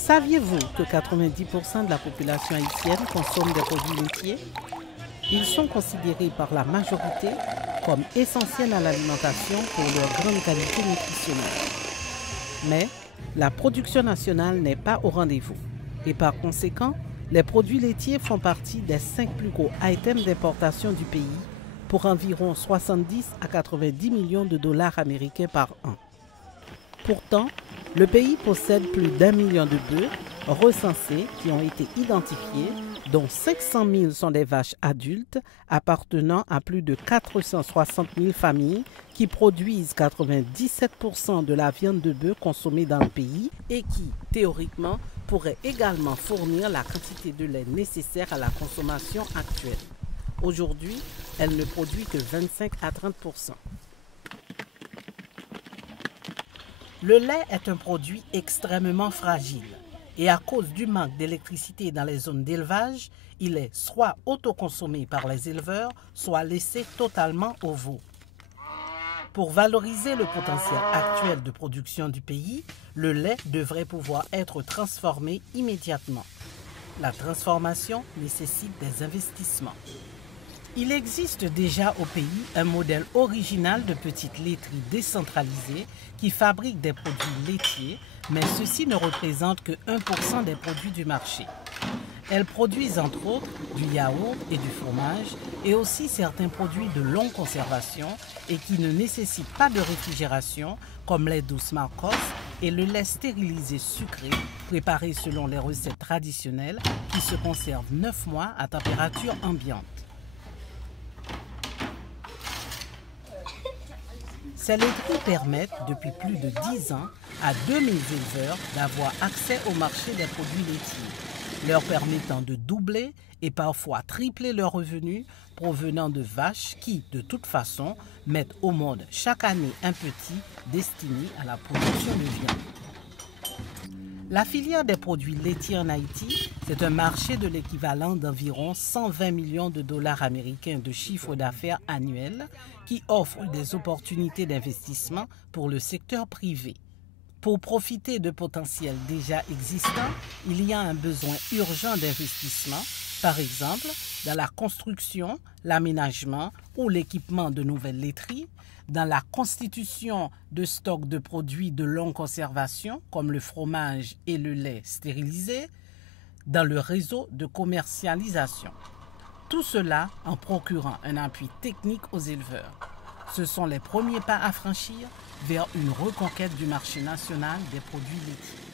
Saviez-vous que 90% de la population haïtienne consomme des produits laitiers? Ils sont considérés par la majorité comme essentiels à l'alimentation pour leur grande qualité nutritionnelle. Mais la production nationale n'est pas au rendez-vous et par conséquent, les produits laitiers font partie des 5 plus gros items d'importation du pays pour environ 70 à 90 millions de dollars américains par an. Pourtant, le pays possède plus d'1 million de bœufs recensés qui ont été identifiés, dont 500 000 sont des vaches adultes appartenant à plus de 460 000 familles qui produisent 97% de la viande de bœuf consommée dans le pays et qui, théoriquement, pourraient également fournir la quantité de lait nécessaire à la consommation actuelle. Aujourd'hui, elle ne produit que 25 à 30%. Le lait est un produit extrêmement fragile et à cause du manque d'électricité dans les zones d'élevage, il est soit autoconsommé par les éleveurs, soit laissé totalement aux veaux. Pour valoriser le potentiel actuel de production du pays, le lait devrait pouvoir être transformé immédiatement. La transformation nécessite des investissements. Il existe déjà au pays un modèle original de petite laiterie décentralisée qui fabrique des produits laitiers, mais ceux-ci ne représentent que 1% des produits du marché. Elles produisent entre autres du yaourt et du fromage et aussi certains produits de longue conservation et qui ne nécessitent pas de réfrigération comme lait douce Marcos et le lait stérilisé sucré préparé selon les recettes traditionnelles qui se conservent 9 mois à température ambiante. Ces laiteries permettent depuis plus de 10 ans à 2000 éleveurs d'avoir accès au marché des produits laitiers, leur permettant de doubler et parfois tripler leurs revenus provenant de vaches qui, de toute façon, mettent au monde chaque année un petit destiné à la production de viande. La filière des produits laitiers en Haïti, c'est un marché de l'équivalent d'environ 120 millions de dollars américains de chiffre d'affaires annuel qui offre des opportunités d'investissement pour le secteur privé. Pour profiter de potentiels déjà existants, il y a un besoin urgent d'investissement, par exemple dans la construction, l'aménagement ou l'équipement de nouvelles laiteries, dans la constitution de stocks de produits de longue conservation comme le fromage et le lait stérilisé, dans le réseau de commercialisation. Tout cela en procurant un appui technique aux éleveurs. Ce sont les premiers pas à franchir vers une reconquête du marché national des produits laitiers.